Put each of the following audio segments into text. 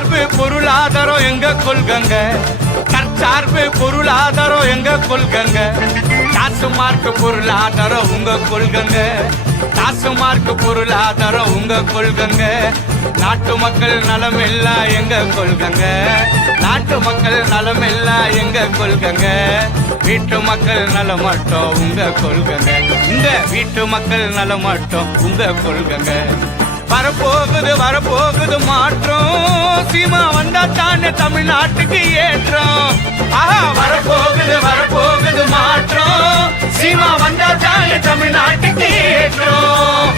தற்சார்பு பொருளாதாரம் எங்க கொள்கங்க, தற்சார்பு பொருளாதாரம் எங்க கொள்கங்க, காசு மார்க்கு பொருளாதாரம் உங்க கொள்கங்க, காசு மார்க்கு பொருளாதாரம் உங்க கொள்கங்க. நாட்டு மக்கள் நலம் எல்லாம் எங்க கொள்கங்க, நாட்டு மக்கள் நலம் எல்லாம் எங்க கொள்கங்க. வீட்டு மக்கள் நலம் மட்டும் உங்க கொள்கங்க, உங்க வீட்டு மக்கள் நலம் மட்டும் உங்க கொள்கங்க. வரப்போகுது வரப்போகுது மாற்றம், சீமா வந்தா தானே தமிழ்நாட்டுக்கு ஏற்றம். ஆஹா வரப்போகுது வரப்போகுது மாற்றம், சீமா வந்தா தானே தமிழ்நாட்டுக்கு ஏற்றம்.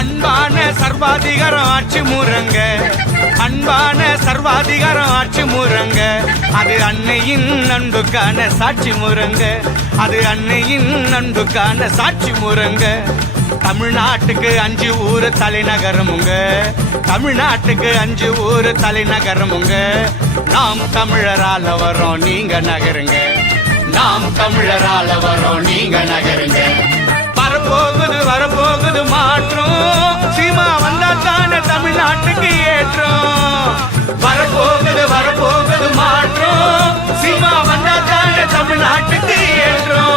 அன்பான சர்வாதிகாரம் ஆட்சி முறங்க, அன்பான சர்வாதிகாரம் ஆட்சி முறங்க, அது அன்னையின் அன்புக்கான சாட்சி முறங்க, அது அன்னையின் அன்புக்கான சாட்சி முறங்க. தமிழ்நாட்டுக்கு 5 ஊர் தலைநகரமுங்க, தமிழ்நாட்டுக்கு 5 ஊர் தலைநகரமுங்க. நாம் தமிழரால வரோம் நீங்க நகருங்க, நாம் தமிழரால வரோம் நீங்க நகருங்க. வரப்போகுது வரப்போகுது மாற்றம், சீமா வந்தா தானே தமிழ்நாட்டுக்கு ஏற்றம். வரப்போகுது வரப்போகுது மாற்றம், சீமா வந்தா தானே தமிழ்நாட்டுக்கு ஏற்றம்.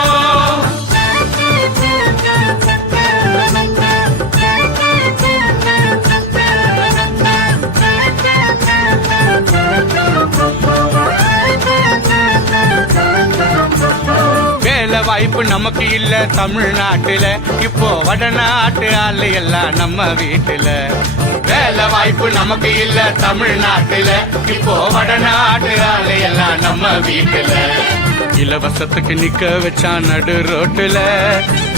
வாய்ப்பு நமக்கு இல்ல தமிழ்நாட்டுல, இப்போ வடநாட்டு ஆளு எல்லாம் நம்ம வீட்டுல. வேலை வாய்ப்பு நமக்கு இல்ல தமிழ்நாட்டுல, இப்போ வடநாட்டு ஆளு எல்லாம் நம்ம வீட்டுல. இலவசத்துக்கு நிக்க வச்சான் நடு ரோட்டுல,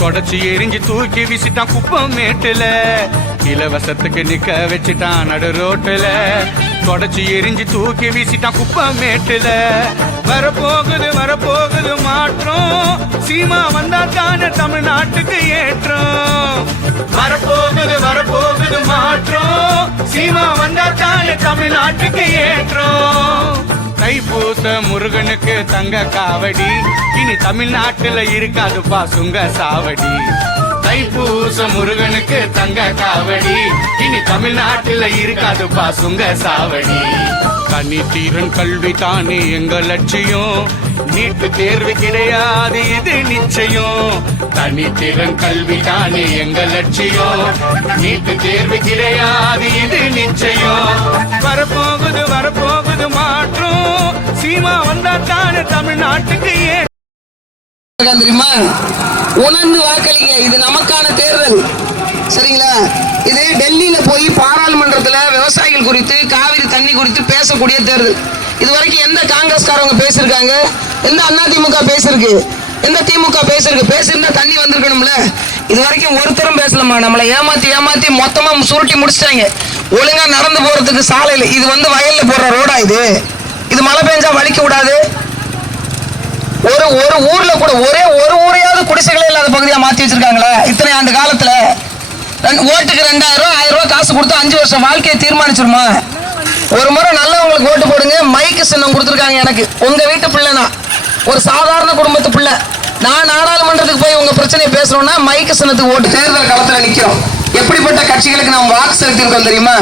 தொடச்சி எரிஞ்சு தூக்கி வீசிட்டான் குப்பம் மேட்டுல. இலவசத்துக்கு நிக்க வச்சுட்டான் நடு ரோட்டுல, தொடச்சி எரிஞ்சு தூக்கி வீசிட்டான் குப்பம் மேட்டுல. வரப்போகுது வரப்போகுது மாற்றம், சீமா வந்தா தானே தமிழ்நாட்டுக்கு ஏற்றம். வரப்போகுது வரப்போகுது மாற்றம், சீமா வந்தா தானே தமிழ்நாட்டுக்கு ஏற்றம். தைப்பூச முருகனுக்கு தங்க காவடி, இனி தமிழ்நாட்டுல இருக்காதுப்பா சுங்க சாவடி. தைப்பூச முருகனுக்கு தங்க காவடி, இனி தமிழ்நாட்டுல இருக்காதுப்பா சுங்க சாவடி. தனி தீரன் கல்வி தானே எங்க லட்சியம், நீட்டு தேர்வு கிடையாது இது நிச்சயம். தனி திறன் கல்வி தானே எங்க லட்சியம், நீட்டு தேர்வு கிடையாது இது நிச்சயம். வரப்போகுது வரப்போகுது மாற்றம், சீமா வந்தா தானே தமிழ்நாட்டுக்கு தெரியுமா? உணர்ந்து வாக்களிங்க, இது நமக்கான தேர்தல். சரிங்களா? இது டெல்லியில போய் பாராளுமன்றத்துல விவசாயிகள் குறித்து காவிரி தண்ணி குறித்து பேசக்கூடிய தேர்தல். இதுவரைக்கும் எந்த காங்கிரஸ்காரங்க பேசிருக்காங்க, எந்த அதிமுக பேசிருக்கு, எந்த திமுக பேசிருக்கு? பேசிருந்தா தண்ணி வந்திருக்கணும்ல. இது வரைக்கும் ஒருத்தரும் பேசலமா. நம்மளை ஏமாத்தி ஏமாத்தி மொத்தமா சுருட்டி முடிச்சிட்டாங்க. ஒழுங்கா நடந்து போறதுக்கு சாலையில, இது வயல்ல போடுற ரோடா இது? இது மழை பெஞ்சா வலிக்க விடாது? ஒரு ஊர்ல கூட ஒரே ஒரு ஊரையாவது குடிசைகளே இல்லாத பகுதியா மாத்தி வச்சிருக்காங்களே இத்தனை ஆண்டு காலத்துல. ஓட்டுக்கு 2000 ரூபாய் 1000 ரூபாய் காசு கொடுத்து 5 வருஷம் வாழ்க்கையை தீர்மானிச்சிருமா? ஒரு முறை நல்லவங்களுக்கு ஓட்டு போடுங்க. மைக்கு சின்னம் கொடுத்துருக்காங்க எனக்கு. உங்க வீட்டு பிள்ளைனா, ஒரு சாதாரண குடும்பத்து பிள்ளை. நான் நாடாளுமன்றத்துக்கு போய் உங்க பிரச்சனையை பேசணும்னா மைக்கு சின்னத்துக்கு ஓட்டு. தேர்தல் களத்துல நிக்கிறோம். எப்படிப்பட்ட கட்சிகளுக்கு நாம் வாக்கு செலுத்திருக்கோம் தெரியுமா?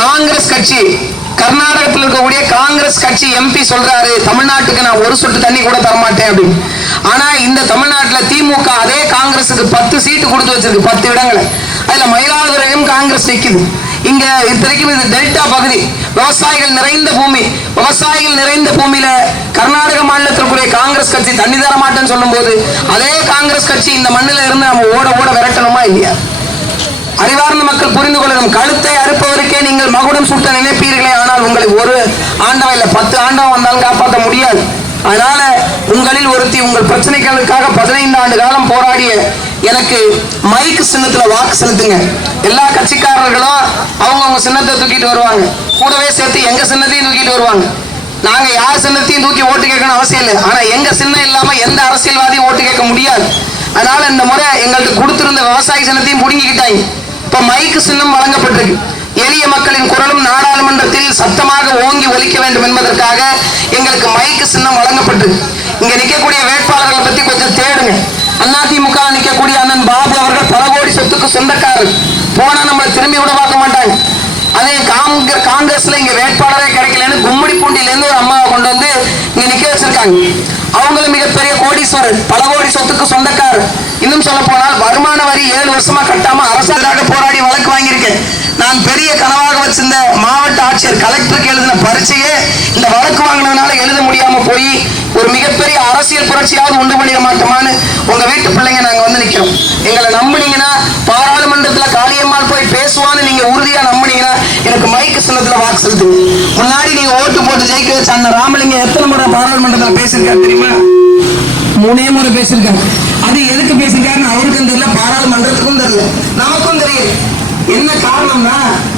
காங்கிரஸ் கட்சி, கர்நாடகத்தில் இருக்கக்கூடிய காங்கிரஸ் கட்சி எம்பி சொல்றாரு, தமிழ்நாட்டுக்கு நான் ஒரு சொட்டு தண்ணி கூட தரமாட்டேன் அப்படின்னு. ஆனா இந்த தமிழ்நாட்டில் திமுக அதே காங்கிரஸுக்கு 10 சீட்டு கொடுத்து வச்சிருக்கு, 10 இடங்களை. அதுல மயிலாடுதுறையும் காங்கிரஸ் நிக்குது. இங்க இத்தனைக்கும் இது டெல்டா பகுதி, விவசாயிகள் நிறைந்த பூமி. விவசாயிகள் நிறைந்த பூமியில கர்நாடக மாநிலத்திற்குரிய காங்கிரஸ் கட்சி தண்ணி தர மாட்டேன்னு சொல்லும் போது, அதே காங்கிரஸ் கட்சி இந்த மண்ணில இருந்து நம்ம ஓட ஓட விரட்டணுமா இல்லையா? அறிவார்ந்த மக்கள் புரிந்து கொள்ளணும். கழுத்தை அறுப்பவருக்கே நீங்கள் மகுடம் சுட்ட நினைப்பீர்களே, ஆனால் உங்களை ஒரு ஆண்டவன் இல்ல 10 ஆண்டவன் வந்தாலும் காப்பாற்ற முடியாது. அதனால உங்களில் ஒருத்தி உங்கள் பிரச்சனைகளுக்காக 15 ஆண்டு காலம் போராடிய எனக்கு மைக்கு சின்னத்துல வாக்கு செலுத்துங்க. எல்லா கட்சிக்காரர்களும் அவங்க சின்னத்தை தூக்கிட்டு வருவாங்க, கூடவே சேர்த்து எங்க சின்னத்தையும் தூக்கிட்டு வருவாங்க. நாங்க யார் சின்னத்தையும் தூக்கி ஓட்டு கேட்கணும் அவசியம் இல்லை. ஆனா எங்க சின்னம் இல்லாம எந்த அரசியல்வாதியும் ஓட்டு கேட்க முடியாது. அதனால இந்த முறை எங்களுக்கு கொடுத்திருந்த விவசாய சின்னத்தையும் புடுங்கிக்கிட்டாங்க. இப்ப மைக்கு சின்னம் வழங்கப்பட்டிருக்கு. எளிய மக்களின் குரலும் நாடாளுமன்றத்தில் சத்தமாக ஓங்கி ஒலிக்க வேண்டும் என்பதற்காக எங்களுக்கு மைக்கு சின்னம் வழங்கப்பட்டிருக்கு. இங்க நிற்கக்கூடிய வேட்பாளர்களை பத்தி கொஞ்சம் தேடுங்க. அதிமுக நிற்கக்கூடிய அண்ணன் பாபு அவர்கள் பல கோடி சொத்துக்கு சொந்தக்காரர். போனா நம்மளை திரும்பி விட பார்க்க மாட்டாங்க. அதே காங்கிரஸ்ல இங்க வேட்பாளரே கிடைக்கலன்னு கும்மிடிப்பூண்டியில இருந்து ஒரு அம்மாவை கொண்டு வந்து இங்க நிக்க வச்சிருக்காங்க. அவங்களும் மிகப்பெரிய கோடீஸ்வரர், பல கோடி சொத்துக்கு சொந்தக்காரர். இன்னும் சொல்ல போனால் வருமான வரி 7 வருஷமா கட்டாம அரசாங்க போராடி வழக்கு வாங்கியிருக்கேன். நான் பெரிய கனவாக வச்சிருந்த மாவட்ட ஆட்சியர் கலெக்டருக்கு எழுதின பரீட்சையே இந்த வழக்கு வாங்கினதுனால எழுத முடியாம போய் ஒரு மிகப்பெரிய அரசியல் புரட்சியாவது உண்டு பண்ணிட மாட்டோமான்னு உங்க வீட்டு பிள்ளைங்க நாங்க வந்து நிக்கிறோம். எங்களை நம்புனீங்கன்னா பாராளுமன்றத்துல காளியம்மாள் போய் பேசுவான்னு நீங்க உறுதியா நம்புனீங்கன்னா எனக்கு மைக்கு சின்னத்துல வாக்கு செலுத்துங்க. முன்னாடி நீங்க ஓட்டு போட்டு ஜெயிக்க வச்ச அந்த ராமலிங்கம் எத்தனை முறை பாராளுமன்றத்துல பேசியிருக்காரு தெரியுமா? 3 முறை பேசியிருக்காரு. அது எதுக்கு பேசியிருக்காருன்னு அவருக்கும் தெரியல, பாராளுமன்றத்துக்கும் தெரியல, நமக்கும் தெரியும். என்ன காரணம்னா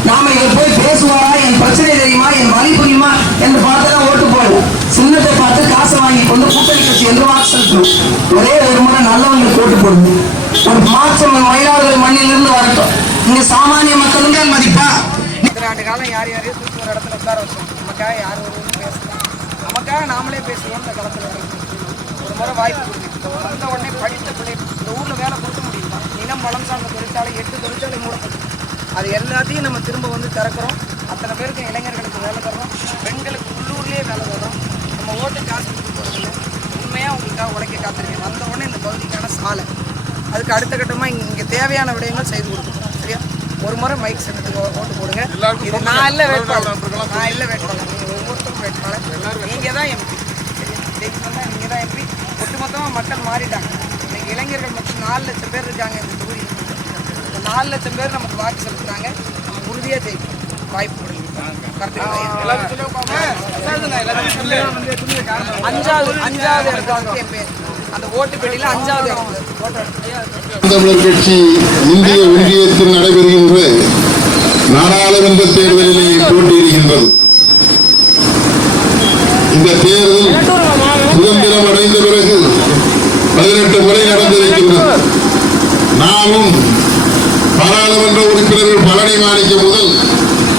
நாம இவர் போய் பேசுவாரா, என் பிரச்சனை தெரியுமா, என் வழி புரியுமா என்று பார்த்துதான் ஓட்டு போடுவோம். சின்னத்தை பார்த்து காசை வாங்கி கொண்டு கூட்டணி கட்சி என்று வாக்கு செலுத்தணும். ஒரே ஒரு முறை நல்லவங்களுக்கு ஓட்டு போடுங்க. ஒரு மாற்றம் மயிலாடுதுறை மண்ணிலிருந்து வரட்டும். இங்க சாமானிய மக்களும் தான் மதிப்பா. இத்தனை ஆண்டு காலம் யாரையும் தூக்கி ஒரு இடத்துல உட்கார வச்சோம். நமக்காக யார் ஒருவரும் பேசலாம், நமக்காக நாமளே பேசுவோம். இந்த களத்தில் ஒரு முறை வாய்ப்பு கொடுத்து வந்த உடனே படித்த பிள்ளை இந்த ஊரில் வேலை கொடுக்க முடியுமா? இனம் வளம் சார்ந்த தொழிற்சாலை 8 தொழிற்சாலை மூடப்படும். அது எல்லாத்தையும் நம்ம திரும்ப வந்து திறக்கிறோம். அத்தனை பேருக்கு இளைஞர்களுக்கு வேலை தர்றோம், பெண்களுக்கு உள்ளூர்லேயே வேலை தர்றோம். நம்ம ஓட்டு காசு கொடுத்து போகிறதில்ல, உண்மையாக உங்களுக்காக உழைக்க காத்திருக்கேன். வந்த உடனே இந்த பகுதிக்கான சாலை, அதுக்கு அடுத்த கட்டமாக இங்கே தேவையான விடயங்கள் செய்து கொடுக்கணும். சரியா? ஒரு முறை மைக் சின்னத்துக்கு ஓட்டு போடுங்க. இது நான் இல்லை வேட்பாளர், நீங்கள் ஒவ்வொருத்தரும் வேட்பாளர், நீங்கள் தான் எம்பி. சரியா? நீங்கள் தான் எம்பி. ஒட்டுமொத்தமாக மக்கள் மாறிட்டாங்க. இன்னைக்கு இளைஞர்கள் மட்டும் 4 லட்சம் பேர் இருக்காங்க இந்த தொகுதியில். இந்த 4 லட்சம் பேர் நமக்கு வாக்கு செலுத்துறாங்க. நம்ம உறுதியாக ஜெயிக்கும். வாய்ப்பு கொடுங்க. அஞ்சாவது இடத்துல என் பேர் அந்த ஓட்டு பெட்டியில் 5வது தமிழர் கட்சி இந்திய ஒன்றியத்தில் நடைபெறுகின்ற நாடாளுமன்ற தேர்தலிலே போட்டியிடுகின்றது. இந்த தேர்தல் சுதந்திரம் அடைந்த பிறகு 18 முறை நடந்திருக்கின்றது. நாமும் பாராளுமன்ற உறுப்பினர்கள் பழனி மாணிக்கம் முதல்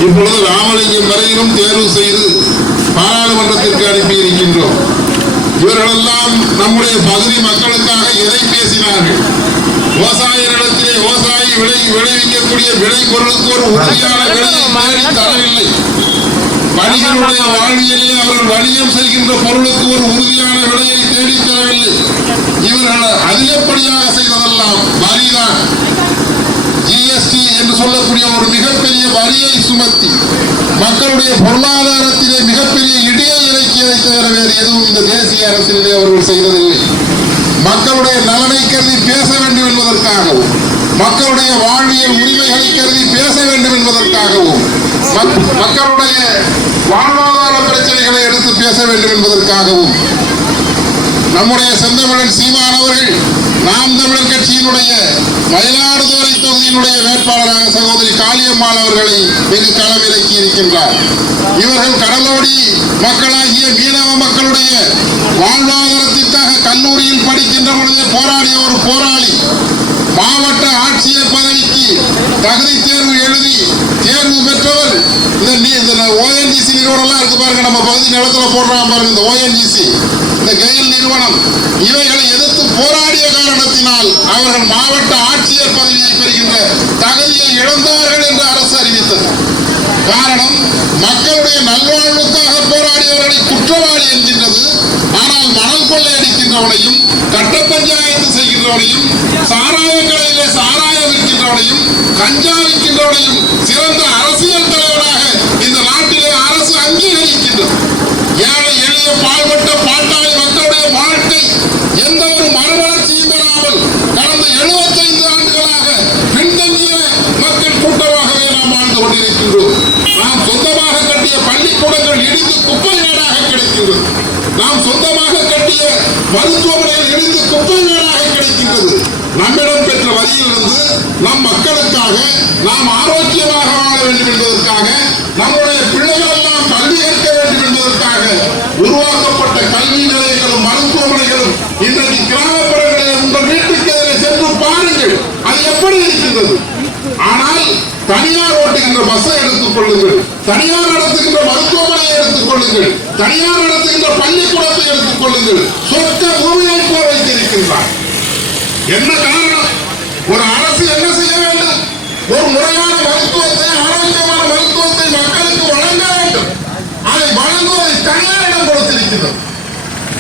இப்பொழுது ராமலிங்கம் வரையிலும் தேர்வு செய்து பாராளுமன்றத்திற்கு அனுப்பியிருக்கின்றோம். இவர்களெல்லாம் நம்முடைய பகுதி மக்களுக்காக எதை பேசினார்கள்? விவசாயிகளிடத்திலே விவசாயி விளைவிக்கக்கூடிய விளை பொருளுக்கு ஒரு உறுதியான விலையை தேடி தரவில்லை. வணிகருடைய வாழ்வியலில் அவர்கள் வணிகம் செய்கின்ற பொருளுக்கு ஒரு உறுதியான விலையை தேடி தரவில்லை. இவர்கள் அதிகப்படியாக செய்ததெல்லாம் வரிதான். ஜிஎஸ்டி என்று சொல்லக்கூடிய ஒரு மிகப்பெரிய வரியை சுமத்தி மக்களுடைய பொருளாதாரத்திலே மிகப்பெரிய இடையை இறக்கியதை தவிர வேறு எதுவும் இந்த தேசிய அரசியலே அவர்கள் செய்ததில்லை. மக்களுடைய நலனை கருதி பேச வேண்டும் என்பதற்காகவும், மக்களுடைய வாழ்வியல் உரிமைகளை கருதி பேச வேண்டும் என்பதற்காகவும், மக்களுடைய வாழ்வாதார பிரச்சனைகளை எடுத்து பேச வேண்டும் என்பதற்காகவும் நம்முடைய செந்தமிழன் சீமான் அவர்கள் நாம் தமிழர் கட்சியினுடைய மயிலாடுதுறை தொகுதியினுடைய வேட்பாளராக சகோதரி காளியம்மாள் அவர்களை இங்கு களமிறக்கி இருக்கின்றார். இவர்கள் கடலோடி மக்களாகிய மீனவ மக்களுடைய வாழ்வாதாரத்திற்காக கல்லூரியில் படிக்கின்ற பொழுதே போராடிய ஒரு போராளி. மாவட்ட ஆட்சியர் பதவிக்கு தகுதி தேர்வு எழுதி தேர்வு பெற்றவர். இந்த ONGC நிறுவனம் இருக்கு பாருங்க, நம்ம பகுதி நிலத்துல போடுறாங்க பாருங்க, இந்த ONGC, இந்த கெயில் நிறுவனம், இவைகளை எதிர்த்து போராடிய காரணத்தினால் அவர்கள் மாவட்ட ஆட்சியர் பதவியை பெறுகின்ற தகுதியை இழந்தார்கள் என்று அரசு அறிவித்தது. காரணம், மக்களுடைய நல்வாழ்வுக்காக போராடியவர்களை குற்றவாளி என்கின்றது. ஆனால் மணல் கொள்ளையடிக்கின்றவனையும், கட்ட பஞ்சாயத்து செய்கின்றவனையும், சாராய கடையிலே சாராயம் விற்கின்றவனையும், கஞ்சா விற்கின்றவனையும் சிறந்த அரசியல் தலைவராக இந்த நாட்டிலே அரசு அங்கீகரிக்கின்றது. ஏழை எளிய பாழ்பட்ட பாட்டாளி மக்களுடைய வாழ்க்கை எந்த ஒரு மறுமலர்ச்சியும் பெறாமல் கடந்த 75 ஆண்டுகளாக பின்தங்கிய மக்கள் கூட்டமாகவே நாம் வாழ்ந்து கொண்டிருக்கின்றோம். நாம் சொந்தமாக கட்டிய பள்ளிக்கூடங்கள் இடிந்து குப்பை மேடாக கிடைக்கின்றது. நாம் சொந்தமாக கட்டிய மருத்துவமனைகள் இடிந்து குப்பை மேடாக கிடைக்கின்றது. நம்மிடம் பெற்ற வரியிலிருந்து நம் மக்களுக்காக நாம் ஆரோக்கியமாக வாழ வேண்டும் என்பதற்காக, நம்முடைய பிள்ளைகள் எல்லாம் கல்வி ஏற்க வேண்டும் என்பதற்காக உருவாக்கப்பட்ட கல்வி நிலையங்களும் மருத்துவமனைகளும் இன்றைக்கு கிராமப்புறங்களில் உங்கள் வீட்டுக்கு எதிரே சென்று பாருங்கள், அது எப்படி இருக்கின்றது. ஆனால் தனியார் ஓட்டுகின்ற பஸ்ஸை எடுத்துக் கொள்ளுங்கள், தனியார் நடத்துகின்ற மருத்துவமனையை எடுத்துக் கொள்ளுங்கள், தனியார் நடத்துகின்ற பள்ளிக்கூடத்தை எடுத்துக் கொள்ளுங்கள், சொற்க பூமியை போல் வைத்திருக்கின்றார். என்ன காரணம்? ஒரு அரசு என்ன செய்ய வேண்டும்? ஒரு முறையான மருத்துவத்தை, ஆரோக்கியமான மருத்துவத்தை மக்களுக்கு கொண்டிருக்கிறது.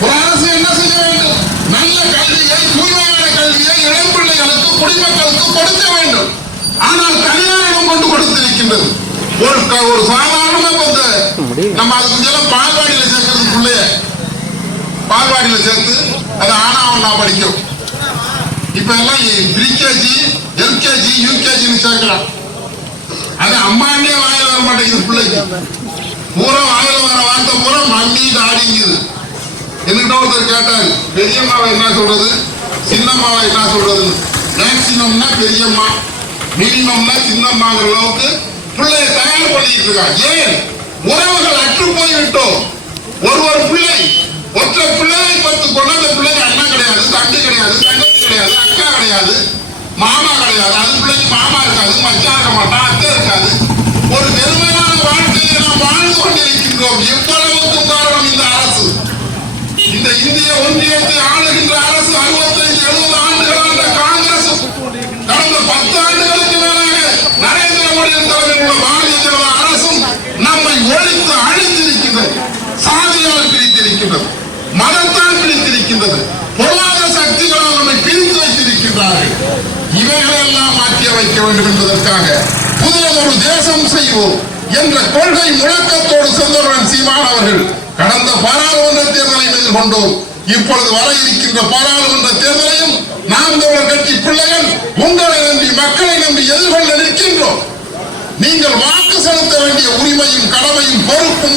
ஒரு அரசு என்ன செய்ய வேண்டும்? நல்ல கல்வியை, தூய்மையான கல்வியை இளம் பிள்ளைகளுக்கு, குடிமக்களுக்கு கொடுக்க வேண்டும். ஆனால் தனியாரிடம் கொண்டு கொடுத்திருக்கின்றது. ஒரு சாதாரண நம்ம அதுக்கு முதல்ல பால்வாடியில சேர்க்கிறது, பிள்ளைய பால்வாடியில சேர்த்து அது ஆனா படிக்கும். இப்ப எல்லாம் ப்ரீகேஜி, எல்கேஜி, யூகேஜின்னு சேர்க்கலாம். அது அம்மாண்டே வாயில வர மாட்டேங்குது பிள்ளைக்கு. பூரா வாயில வர வார்த்தை பூரா மம்மி டாடிங்குது. என்கிட்ட ஒருத்தர் கேட்டாரு, பெரியம்மாவை என்ன சொல்றது, சின்னம்மாவை என்ன சொல்றது? மேக்சிமம்னா பெரியம்மா, மினிமம்னா சின்னம்மாங்கிற அளவுக்கு பிள்ளையை தயார் பண்ணிட்டு இருக்காங்க. ஏன்? உறவுகள் அற்று போய்விட்டோம். ஒரு பிள்ளை, ஒற்றை பிள்ளையை 10 கொண்டு அந்த பிள்ளைக்கு அண்ணன் கிடையாது, தம்பி கிடையாது, தங்கச்சி கிடையாது, அக்கா கிடையாது, மாமா கிடையாது. அது பிள்ளைக்கு மாமா இருக்காது, மச்சான் இருக்க மாட்டான், அத்தை இருக்காது. ஒரு வெறுமையான வாழ்க்கையை நாம் வாழ்ந்து கொண்டிருக்கின்றோம். எவ்வளவுக்கு காரணம் இந்த அரசு. இந்த இந்திய ஒன்றியத்தை ஆளுகின்ற அரசு 65-70 ஆண்டுகளான காங்கிரஸ் கடந்த 10 ஆண்டுகளுக்கு மேலாக நரேந்திர மோடியின் தலைமையில் உள்ள பாரதிய ஜனதா அரசும் நம்மை ஒழித்து அழித்திருக்கின்றது. சாதியால் பிரித்திருக்கின்றது, மதத்தால் பிரித்திருக்கின்றது, பொருளாதார சக்திகளால் நம்மை பிரித்து வைத்திருக்கின்றார்கள். இவைகளெல்லாம் மாற்றி வைக்க வேண்டும் என்பதற்காக புதிய ஒரு தேசம் செய்வோம் என்ற கொள்கை முழக்கத்தோடு சென்றவர்கள் சீமான் அவர்கள் கடந்த பாராளுமன்ற தேர்தலை எதிர்கொண்டோம். இப்பொழுது வர இருக்கின்ற பாராளுமன்ற தேர்தலையும் நாம் தமிழர் கட்சி பிள்ளைகள் உங்களை நம்பி, மக்களை நம்பி எதிர்கொள்ள நிற்கின்றோம். நீங்கள் வாக்கு செலுத்த வேண்டிய உரிமையும் கடமையும் பொறுப்பு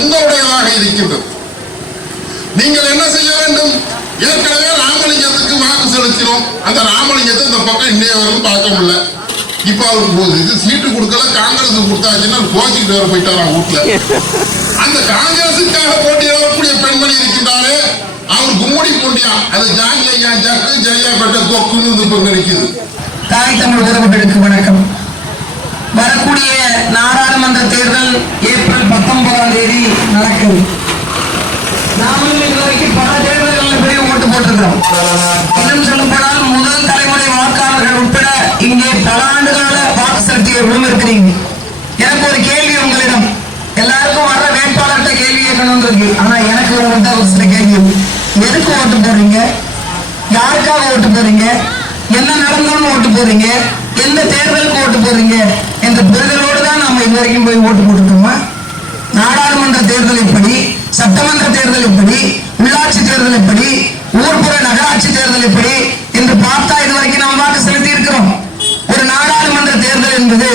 உங்களுடையதாக இருக்கின்றது. நீங்கள் என்ன செய்ய வேண்டும்? ஏற்கனவே ராமலிங்கத்துக்கு வாக்கு செலுத்தினோம். அந்த ராமலிங்கத்தை இந்த பக்கம் இன்னைய வரைக்கும் பார்க்க முடியல. இப்ப அவருக்கு இது சீட்டு கொடுக்கல, காங்கிரஸ் கொடுத்தாச்சுன்னா கோச்சிட்டு வர போயிட்டாராம் வீட்டுல. அந்த காங்கிரசுக்காக போட்டியிடக்கூடிய பெண்மணி இருக்கின்றாரே, அவர் கும்முடி போண்டியா, அது ஜாங்கி ஐயா ஜக்கு ஜெயா பெட்ட தொக்குன்னு இப்ப நினைக்குது. தாய் தமிழ் உறவுகளுக்கு வணக்கம். வரக்கூடிய நாடாளுமன்ற தேர்தல் ஏப்ரல் 19ஆம் தேதி நடக்குது. நாமும் இதுவரைக்கும் பல தேர்தல்களில் போய் ஓட்டு போட்டிருக்கிறோம். இன்னும் சொல்லப்போனால் முதல் தலைமுறை வாக்காளர்கள் உட்பட இங்கே பல ஆண்டுகால வாக்கு செலுத்தியவர்களும் இருக்கிறீங்க. எனக்கு ஒரு கேள்வி உங்களிடம். எல்லாருக்கும் வர்ற வேட்பாளர்கிட்ட கேள்வி கேட்கணும் இருக்கு. ஆனா எனக்கு ஒரு சில கேள்வி. எதுக்கு ஓட்டு போடுறீங்க? யாருக்காக ஓட்டு போறீங்க? என்ன நடந்தோம்னு ஓட்டு போறீங்க? எந்த தேர்தலுக்கு ஓட்டு போறீங்க என்ற புரிதலோடு தான் நாம இதுவரைக்கும் போய் ஓட்டு போட்டுருக்கோமா? நாடாளுமன்ற தேர்தல் எப்படி, சட்டமன்ற தேர்தல் எப்படி, உள்ளாட்சி தேர்தல் எப்படி, ஊர்ப்புற நகராட்சி தேர்தல் எப்படி என்று பார்த்தா இதுவரைக்கும் நாம் வாக்கு செலுத்தி இருக்கிறோம். ஒரு நாடாளுமன்ற தேர்தல் என்பது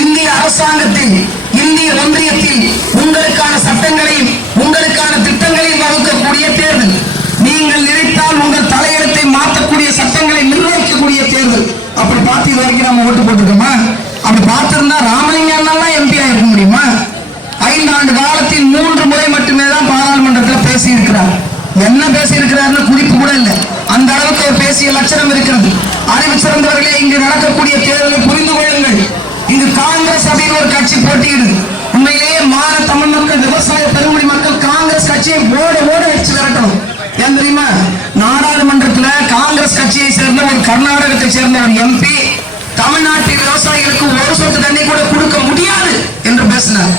இந்திய அரசாங்கத்தில், இந்திய ஒன்றியத்தில் உங்களுக்கான சட்டங்களையும் உங்களுக்கான திட்டங்களையும் வகுக்கக்கூடிய தேர்தல். நீங்கள் நினைத்தால் உங்கள் தலையெழுத்தை மாற்றக்கூடிய சட்டங்களை நிர்வகிக்கக்கூடிய தேர்தல். அப்படி பார்த்து இது வரைக்கும் நம்ம ஓட்டு போட்டுருக்கோமா? அப்படி பார்த்திருந்தா ராமலிங்கம் எம்பி ஆயிருக்க முடியுமா? 5 ஆண்டு காலத்தில் 3 முறை மட்டுமே தான் பாராளுமன்றத்தில் பேசி இருக்கிறார். என்ன பேசி இருக்கிறார்னு குறிப்பு கூட இல்லை. அந்த அளவுக்கு ஒரு பேசிய லட்சணம் இருக்கிறது. அறிவு சிறந்தவர்களே, இங்கு நடக்கக்கூடிய தேர்தலை புரிந்து கொள்ளுங்கள். இங்கு காங்கிரஸ் அப்படின்னு ஒரு கட்சி போட்டியிடுது. உண்மையிலேயே தமிழ் மக்கள், விவசாய பெருங்குடி மக்கள் காங்கிரஸ் கட்சியை ஓட அடிச்சு விரட்டணும். ஏன் தெரியுமா? நாடாளுமன்றத்தில் காங்கிரஸ் கட்சியை சேர்ந்த ஒரு கர்நாடகத்தை சேர்ந்த ஒரு எம்பி தமிழ்நாட்டில் விவசாயிகளுக்கு ஒரு சொட்டு தண்ணி கூட கொடுக்க முடியாது என்று பேசினார்.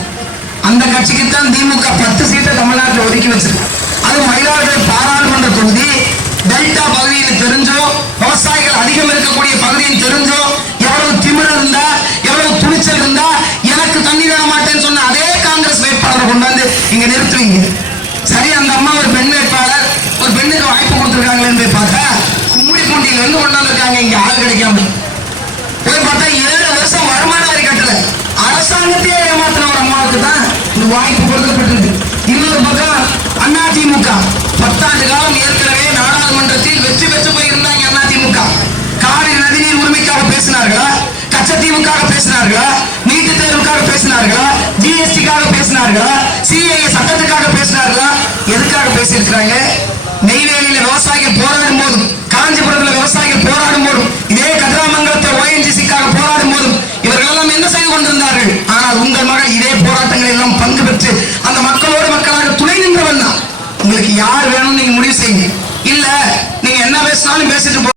அந்த கட்சிக்கு தான் திமுக 10 சீட்டை தமிழ்நாட்டில் ஒதுக்கி வச்சிருக்கு. அது மயிலாடுதுறை பாராளுமன்ற தொகுதி. டெல்டா பகுதியில் தெரிஞ்சோ, விவசாயிகள் அதிகம் இருக்கக்கூடிய பகுதியில் தெரிஞ்சோ, எவ்வளவு திமிர இருந்தா, எவ்வளவு துணிச்சல் இருந்தா எனக்கு தண்ணி வேண மாட்டேன்னு சொன்ன அதே காங்கிரஸ் வேட்பாளரை கொண்டாந்து இங்க நிறுத்துவீங்க. சரி, அந்த அம்மா ஒரு பெண் வேட்பாளர், ஒரு பெண்ணுக்கு வாய்ப்பு கொடுத்துருக்காங்களேன்னு பார்த்தா கும்மிடிப்பூண்டியில இருந்து கொண்டாந்துருக்காங்க. இங்க ஆள் கிடைக்காம போய் பார்த்தா 7 வருஷம் வருமான வரி கட்டல. அரசாங்கத்தையே ஏமாத்தின ஒரு அம்மாவுக்கு தான் இந்த வாய்ப்பு கொடுக்கப்பட்டிருக்கு. இன்னொரு பக்கம் அதிமுக 10 ஆண்டு காலம் ஏற்கனவே நாடாளுமன்றத்தில் வெற்றி பெற்று போயிருந்தாங்க. அதிமுக காவிரி நதிநீர் உரிமைக்காக பேசினார்களா? கச்சத்தீவுக்காக பேசினார்களா? நீட்டு தேர்வுக்காக பேசினார்களா? ஜிஎஸ்டிக்காக பேசினார்களா? சிஏஏ சட்டத்துக்காக பேசினார்களா? எதுக்காக பேசியிருக்கிறாங்க? நெய்வேலியில விவசாயிகள் போராடும் போதும், காஞ்சிபுரத்தில் விவசாயிகள் போராடும் போதும், இதே கதிராமங்கலத்தில் ONGCக்காக போராடும் போதும் இவர்கள் எல்லாம் என்ன செய்து கொண்டிருந்தார்கள்? ஆனால் உங்கள் மகள் இதே போராட்டங்கள் எல்லாம் பங்கு பெற்று அந்த மக்களோடு மக்களாக துணை நின்றவன் தான். உங்களுக்கு யார் வேணும்னு நீங்க முடிவு செய்யுங்க. இல்ல நீங்க என்ன பேசினாலும் பேசிட்டு